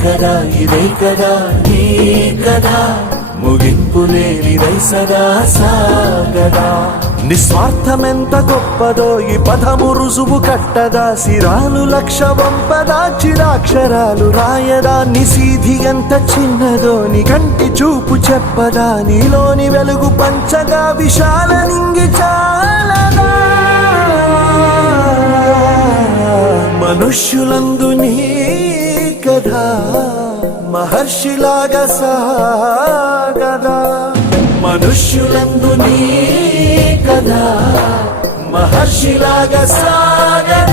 కదా ఇదే కదా నీ కదా ముగింపు లేనిదై సదా సాగదా నిస్వార్థమెంత గొప్పదో ఈ పదము రుజువు కట్టదా సిరాలు లక్ష వంపదా చిరాక్షరాలు రాయదా నిసీధి ఎంత చిన్నదో నీ కంటి చూపు చెప్పదా నీలోని వెలుగు పంచగా విశాల నింగి చాలదా మనుష్యులందు నీ కథా మహర్షిలాగా సాగదా మనుష్యులందు నీ కథా మహర్షిలాగా సాగదా